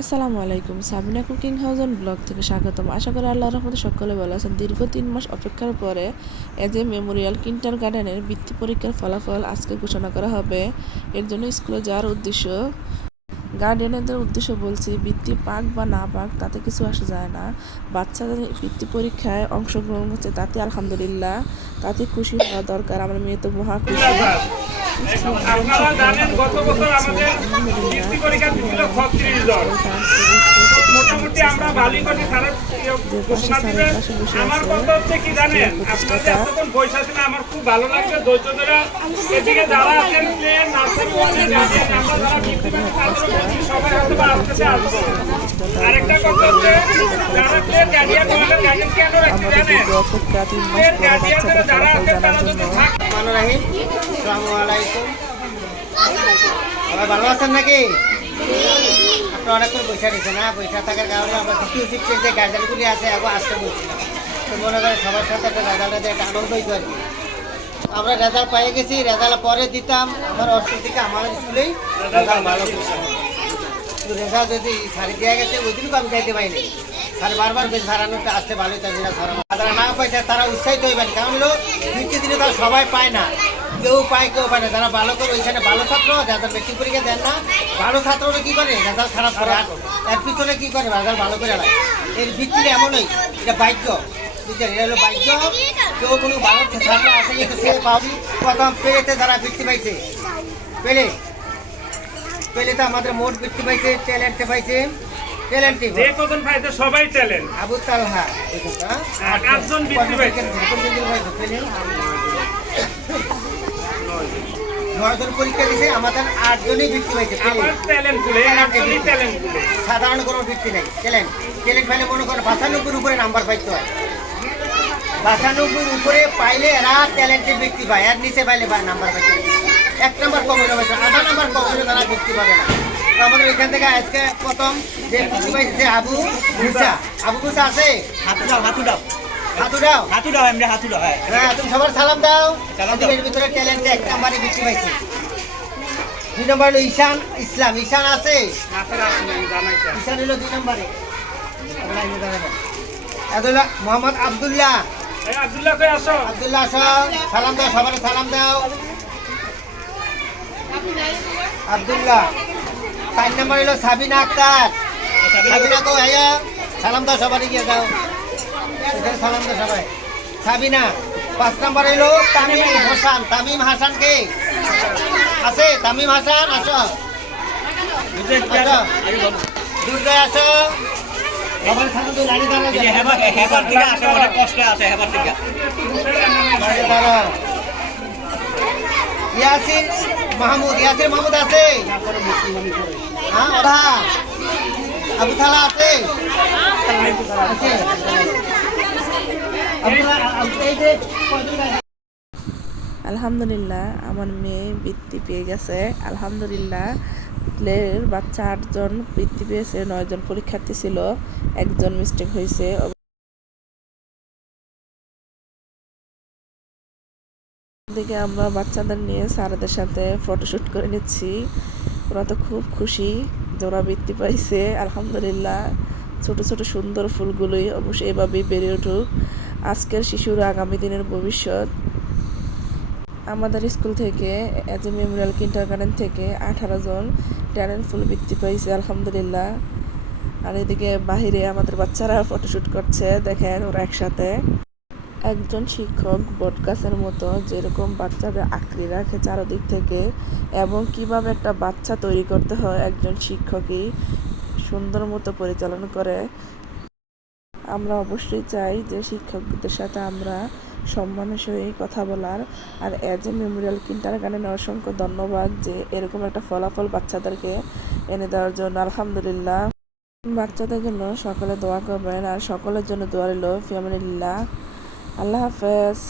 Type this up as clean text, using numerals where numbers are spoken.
আসসালামু আলাইকুম, Sabina cooking house and blog থেকে স্বাগতম। আশা করি আল্লাহর রহমতে সকলে ভালো আছেন। দীর্ঘ 3 মাস অপেক্ষার পরে এজে মেমোরিয়াল কিন্ডারগার্টেনের বৃত্তি পরীক্ষার ফলাফল আজকে ঘোষণা করা হবে। এর জন্য স্কুলে যাওয়ার উদ্দেশ্য, গার্ডিয়ানদের উদ্দেশ্য বলছি, বৃত্তি পাক বা না পাক তাতে কিছু আসা যায় না। বাচ্চাদের বৃত্তি পরীক্ষায় অংশগ্রহণ হচ্ছে, তাতে আলহামদুলিল্লাহ, তাতে খুশি হওয়া দরকার। আমার মেয়ে তো মহা খুশি। আপনারা জানেন গত বছর আমাদের বৃত্তি পরীক্ষা ছিল 36 জন। মোটামুটি আমরা ভালোই করছি। স্যারের ঘোষণা দিবেন। আমার কথা হচ্ছে কি জানেন, আপনাদের এতক্ষণ বসে আছেন, আমার খুব ভালো লাগছে। ধৈর্য ধরে এদিকে যারা আছেন প্লেন নার্সারি ওয়ানের গার্ডিয়ান, আমরা যারা বৃত্তি পেতে সবাই হয়তো আসতে আসবো। আরেকটা কথা হচ্ছে, যারা প্লেন গার্ডিয়ান ওয়ানের গার্ডিয়ান কেন রাখতে জানেন, প্লেন গার্ডিয়ানরা যারা আছেন তারা যদি আসসালামু আলাইকুম। সবাই ভালো আছেন নাকি? আপনার অনেকক্ষণ বৈশা দিচ্ছে না, বৈশা থাকার কারণে আমরা দ্বিতীয় শিফটের যে গার্জেনগুলি আছে আগে আসতে বলছিলাম। তো মনে করেন সবার সাথে একটা রেজাল্টে একটা আনন্দ হইতো আর কি। আমরা রেজাল্ট পেয়ে গেছি, রেজাল্ট পরে দিতাম আমার অষ্টম থেকে আমাদের স্কুলেই রেজাল্ট ভালো করতাম। কিন্তু রেজাল্ট যদি সারি দেওয়া গেছে ওই দিনও আমি যাইতে পারিনি। স্যার বারবার বেশ হারানোটা আসতে ভালোই তাই না, যারা না পাইছে তারা উৎসাহিত হইবেন। কারণ হলো বৃত্তি দিনে তারা সবাই পায় না, কেউ পায় কেউ পায় না। যারা ভালো করে ওইখানে ভালো ছাত্র, যারা মেট্রিক পরীক্ষা দেন না, ভালো ছাত্ররা কী করে রেজাল্ট খারাপ করে, এর পিছনে কী করে রেজাল্ট ভালো করে লাগে। এর ভিত্তিটা এমনই, এটা বাক্য বুঝছেন, এটা হলো বাক্য। কেউ কোনো ভালো ছাত্র আছে সে পাবি প্রথম পেলেতে যারা বৃত্তি পাইছে, পেলেতে আমাদের মোট বৃত্তি পাইছে, ট্যালেন্টে পাইছে, যে কজন পাইছে সবাই ট্যালেন্ট। আবু তালহা 8জন বৃত্তি পাইছে, 9 জন পরীক্ষা দিয়েছে, আমাদের 8 জনই বৃত্তি পাইছে। সাধারণ কোনো বৃত্তি নেই, ট্যালেন্ট পাইলে মনে করেন 95 উপরে নাম্বার পাইতে হয়। 95 উপরে পাইলে এরা ট্যালেন্টের বৃত্তি পায়, এর নিচে পাইলে নাম্বার পাইতে হয়। 1 নাম্বার কম হলে পাইছে, 8 নাম্বার কম হলে তারা বৃত্তি পাবে না। তো আমাদের এখান থেকে আজকে প্রথম যে বৃত্তি পাইছে যে আবু মুসা আছে, হাতু দাও হ্যাঁ, তুমি সবার সালাম দাও। এর ভিতরে ট্যালেন্টে 1 নাম্বারে বৃত্তি পাইছে। 2 নম্বর হলো ঈশান আছে, ঈশান হলো 2 নম্বরে। হলো মোহাম্মদ আব্দুল্লাহ আসো, সালাম দাও, সবার সালাম দাও। আব্দুল্লাহ। 4 নম্বর হলো সাবিনা আক্তার, সাবিনাকেও আয়া সালাম দাও, সবারই গিয়ে দাও, সালাম দাও সবাই। সাবিনা। 5 নম্বর হলো তামিম হাসান কে আছে, তামিম হাসান আসো, দুর্জয় আসো, ইয়াসির মাহমুদ আছে, হ্যাঁ ওরা আবু থালা আছে। আলহামদুলিল্লাহ, আমার মেয়ে বৃত্তি পেয়ে গেছে। আলহামদুলিল্লাহ, প্লের বাচ্চা 8 জন বৃত্তি পেয়েছে, 9 জন পরীক্ষার্থী ছিল, 1 জন মিস্টেক হয়েছে। দিকে আমরা বাচ্চাদের নিয়ে স্যারদের সাথে ফটোশ্যুট করে নিচ্ছি। ওরা তো খুব খুশি যে ওরা বৃত্তি পাইছে। আলহামদুলিল্লাহ, ছোট ছোট সুন্দর ফুলগুলোই অবশ্যই এভাবেই বেড়ে উঠুক। আজকের শিশুরা আগামী দিনের ভবিষ্যৎ। আমাদের স্কুল থেকে এজে মেমোরিয়াল কিন্ডারগার্টেন থেকে 18 জন ট্যালেন্টফুল বৃত্তি পাইছে আলহামদুলিল্লাহ। আর এদিকে বাহিরে আমাদের বাচ্চারা ফটোশ্যুট করছে, দেখেন ওরা একসাথে। একজন শিক্ষক বটগাছের মতো যেরকম বাচ্চাদের আঁকড়ে রাখে চারদিক থেকে, এবং কিভাবে একটা বাচ্চা তৈরি করতে হয় একজন শিক্ষকই সুন্দর মতো পরিচালনা করে। আমরা অবশ্যই চাই যে শিক্ষকদের সাথে আমরা সম্মানের সহিত কথা বলার। আর এজে মেমোরিয়াল কিন্ডারগার্টেনে অসংখ্য ধন্যবাদ যে এরকম একটা ফলাফল বাচ্চাদেরকে এনে দেওয়ার জন্য। আলহামদুলিল্লাহ, বাচ্চাদের জন্য সকলে দোয়া করবেন, আর সকলের জন্য দোয়া রইল। ফি আমানিল্লাহ। আল্লাহ হাফেজ।